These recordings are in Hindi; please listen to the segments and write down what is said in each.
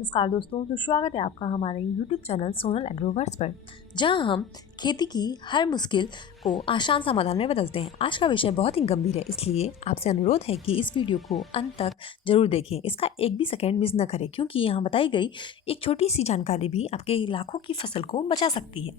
नमस्कार दोस्तों, तो स्वागत है आपका हमारे YouTube चैनल सोनल एग्रोवर्स पर, जहां हम खेती की हर मुश्किल को आसान समाधान में बदलते हैं। आज का विषय बहुत ही गंभीर है, इसलिए आपसे अनुरोध है कि इस वीडियो को अंत तक जरूर देखें। इसका एक भी सेकंड मिस न करें, क्योंकि यहाँ बताई गई एक छोटी सी जानकारी भी आपके लाखों की फसल को बचा सकती है।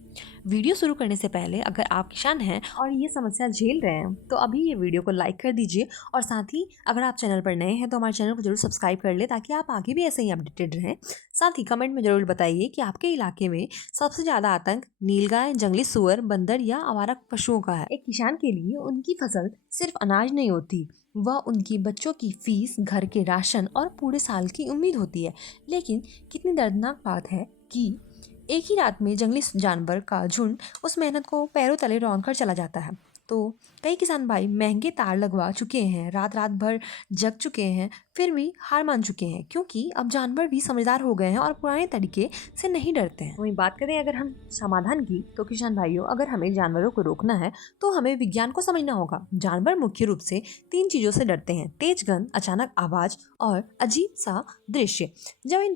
वीडियो शुरू करने से पहले अगर आप किसान हैं और ये समस्या झेल रहे हैं तो अभी ये वीडियो को लाइक कर दीजिए, और साथ ही अगर आप चैनल पर नए हैं तो हमारे चैनल को जरूर सब्सक्राइब कर ले, ताकि आप आगे भी ऐसे ही अपडेटेड रहें। साथ ही कमेंट में जरूर बताइए कि आपके इलाके में सबसे ज्यादा आतंक नीलगाय, जंगली सुअर, बंदर या आवारा पशुओं का है। एक किसान के लिए उनकी फसल सिर्फ अनाज नहीं होती, वह उनकी बच्चों की फीस, घर के राशन और पूरे साल की उम्मीद होती है। लेकिन कितनी दर्दनाक बात है कि एक ही रात में जंगली जानवर का झुंड उस मेहनत को पैरों तले रौंद कर चला जाता है। तो कई किसान भाई महंगे तार लगवा चुके हैं, रात रात भर जग चुके हैं, फिर भी हार मान चुके हैं, क्योंकि अब जानवर भी समझदार हो गए हैं और पुराने तरीके से नहीं डरते हैं। वहीं बात करें अगर हम समाधान की, तो किसान भाइयों, अगर हमें जानवरों को रोकना है तो हमें विज्ञान को समझना होगा। जानवर मुख्य रूप से 3 चीजों से डरते हैं: तेज गंध, अचानक आवाज और अजीब सा दृश्य। जब इन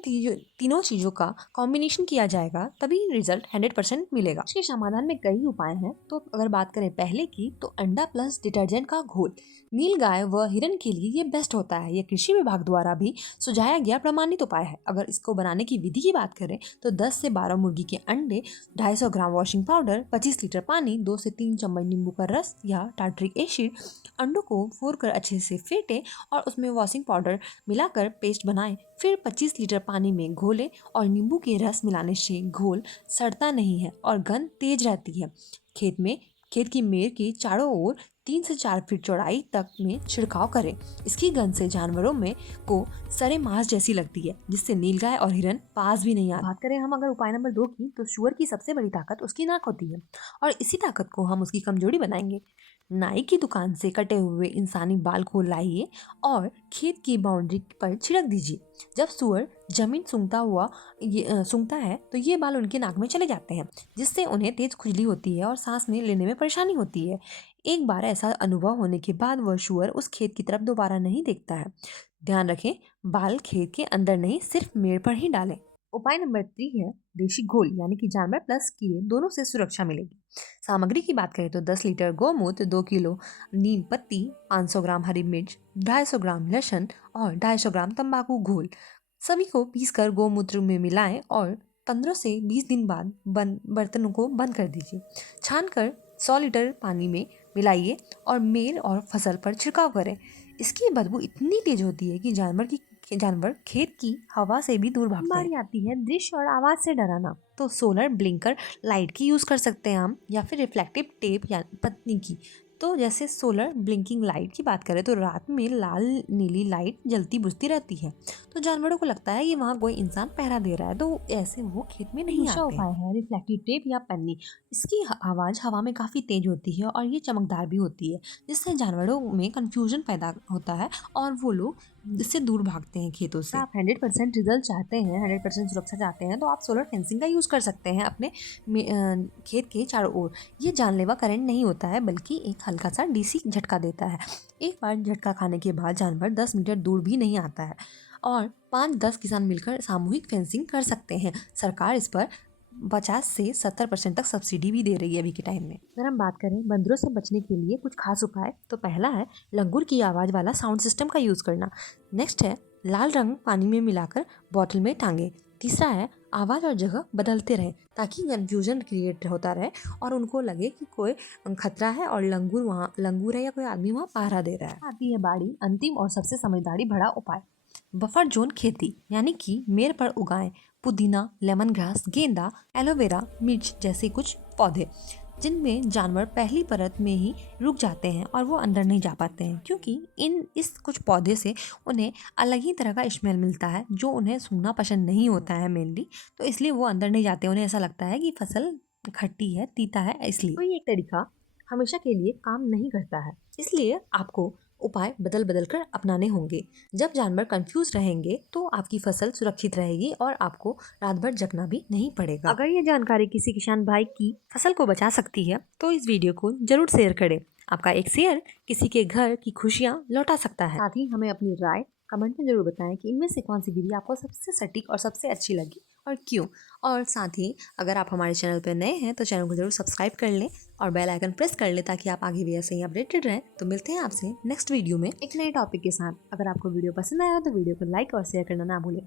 तीनों चीजों का कॉम्बिनेशन किया जाएगा तभी रिजल्ट 100% मिलेगा। इसके समाधान में कई उपाय हैं। तो अगर बात करें पहले की, तो अंडा प्लस डिटर्जेंट का घोल नीलगाय व हिरन के लिए ये बेस्ट होता है। ये कृषि विभाग द्वारा भी सुझाया गया प्रमाणित उपाय है। अगर इसको बनाने की विधि की बात करें तो 10 से 12 मुर्गी के अंडे, 250 ग्राम वॉशिंग पाउडर, 25 लीटर पानी, 2 से 3 चम्मच नींबू का रस या टार्ट्रिक एसिड। अंडों को फोड़कर अच्छे से फेंटें और उसमें वॉशिंग पाउडर मिलाकर पेस्ट बनाएं। फिर 25 लीटर पानी में घोलें और नींबू के रस मिलाने से घोल सड़ता नहीं है और गंध तेज रहती है। खेत की मेड़ के चारों ओर 3 से 4 फीट चौड़ाई तक में छिड़काव करें। इसकी गंध से जानवरों में को सरे मांस जैसी लगती है, जिससे नीलगाय और हिरन पास भी नहीं आते। बात करें हम अगर उपाय नंबर 2 की, तो सुअर की सबसे बड़ी ताकत उसकी नाक होती है, और इसी ताकत को हम उसकी कमजोरी बनाएंगे। नाई की दुकान से कटे हुए इंसानी बाल को लाइए और खेत की बाउंड्री पर छिड़क दीजिए। जब सुअर जमीन सूंघता है तो ये बाल उनके नाक में चले जाते हैं, जिससे उन्हें तेज खुजली होती है और सांस लेने में परेशानी होती है। एक बार ऐसा अनुभव होने के बाद वह सुअर उस खेत की तरफ दोबारा नहीं देखता है। ध्यान रखें, बाल खेत के अंदर नहीं, सिर्फ मेड़ पर ही डालें। उपाय नंबर 3 है देशी घोल, यानी कि जानवर प्लस कीड़े दोनों से सुरक्षा मिलेगी। सामग्री की बात करें तो 10 लीटर गौमूत्र, 2 किलो नीम पत्ती, 500 ग्राम हरी मिर्च, 250 ग्राम लहसुन और 250 ग्राम तंबाकू घोल। सभी को पीसकर गौमूत्र में मिलाएं और 15 से 20 दिन बाद बर्तनों को बंद कर दीजिए। छानकर 100 लीटर पानी में मिलाइए और मेल और फसल पर छिड़काव करें। इसकी बदबू इतनी तेज होती है कि जानवर खेत की हवा से भी दूर भागते हैं। बारी आती है दृश्य और आवाज से डराना, तो सोलर ब्लिंकर लाइट की यूज कर सकते हैं हम, या फिर रिफ्लेक्टिव टेप या पत्नी की। तो जैसे सोलर ब्लिंकिंग लाइट की बात करें तो रात में लाल नीली लाइट जलती बुझती रहती है, तो जानवरों को लगता है कि वहाँ कोई इंसान पहरा दे रहा है, तो ऐसे वो खेत में नहीं आते। उपाय है रिफ्लेक्टिव टेप या पन्नी। इसकी आवाज हवा में काफी तेज होती है और ये चमकदार भी होती है, जिससे जानवरों में कंफ्यूजन पैदा होता है और वो लोग इससे दूर भागते हैं खेतों से। आप 100% रिजल्ट चाहते हैं, 100% सुरक्षा चाहते हैं, तो आप सोलर फेंसिंग का यूज कर सकते हैं अपने खेत के चारों ओर। ये जानलेवा करंट नहीं होता है, बल्कि एक हल्का सा डीसी झटका देता है। एक बार झटका खाने के बाद जानवर 10 मीटर दूर भी नहीं आता है, और 5-10 किसान मिलकर सामूहिक फेंसिंग कर सकते हैं। सरकार इस पर 50 से 70% तक सब्सिडी भी दे रही है अभी के टाइम में। अगर हम बात करें बंदरों से बचने के लिए कुछ खास उपाय, तो पहला है लंगूर की आवाज़ वाला साउंड सिस्टम का यूज़ करना। नेक्स्ट है लाल रंग पानी में मिलाकर बॉटल में टांगे। तीसरा है आवाज़ और जगह बदलते रहें, ताकि कंफ्यूजन क्रिएट होता रहे और उनको लगे कि कोई खतरा है और लंगूर है या कोई आदमी वहाँ पहरा दे रहा है। आती है बाड़ी अंतिम और सबसे समझदारी भरा उपाय, बफर जोन खेती, यानी कि मेड़ पर उगाएं पुदीना, लेमन ग्रास, गेंदा, एलोवेरा, मिर्च जैसे कुछ पौधे, जिनमें जानवर पहली परत में ही रुक जाते हैं और वो अंदर नहीं जा पाते हैं, क्योंकि इस कुछ पौधे से उन्हें अलग ही तरह का स्मेल मिलता है जो उन्हें सूंघना पसंद नहीं होता है मेनली, तो इसलिए वो अंदर नहीं जाते। उन्हें ऐसा लगता है कि फसल खट्टी है, तीता है, इसलिए। कोई एक तरीका हमेशा के लिए काम नहीं करता है, इसलिए आपको उपाय बदल बदल कर अपनाने होंगे। जब जानवर कंफ्यूज रहेंगे तो आपकी फसल सुरक्षित रहेगी और आपको रात भर जगना भी नहीं पड़ेगा। अगर ये जानकारी किसी किसान भाई की फसल को बचा सकती है तो इस वीडियो को जरूर शेयर करें। आपका एक शेयर किसी के घर की खुशियाँ लौटा सकता है। साथ ही हमें अपनी राय कमेंट में ज़रूर बताएं कि इनमें से कौन सी विधि आपको सबसे सटीक और सबसे अच्छी लगी और क्यों। और साथ ही अगर आप हमारे चैनल पर नए हैं तो चैनल को ज़रूर सब्सक्राइब कर लें और बेल आइकन प्रेस कर लें ताकि आप आगे भी ऐसे ही अपडेटेड रहें। तो मिलते हैं आपसे नेक्स्ट वीडियो में एक नए टॉपिक के साथ। अगर आपको वीडियो पसंद आया तो वीडियो को लाइक और शेयर करना ना भूलें।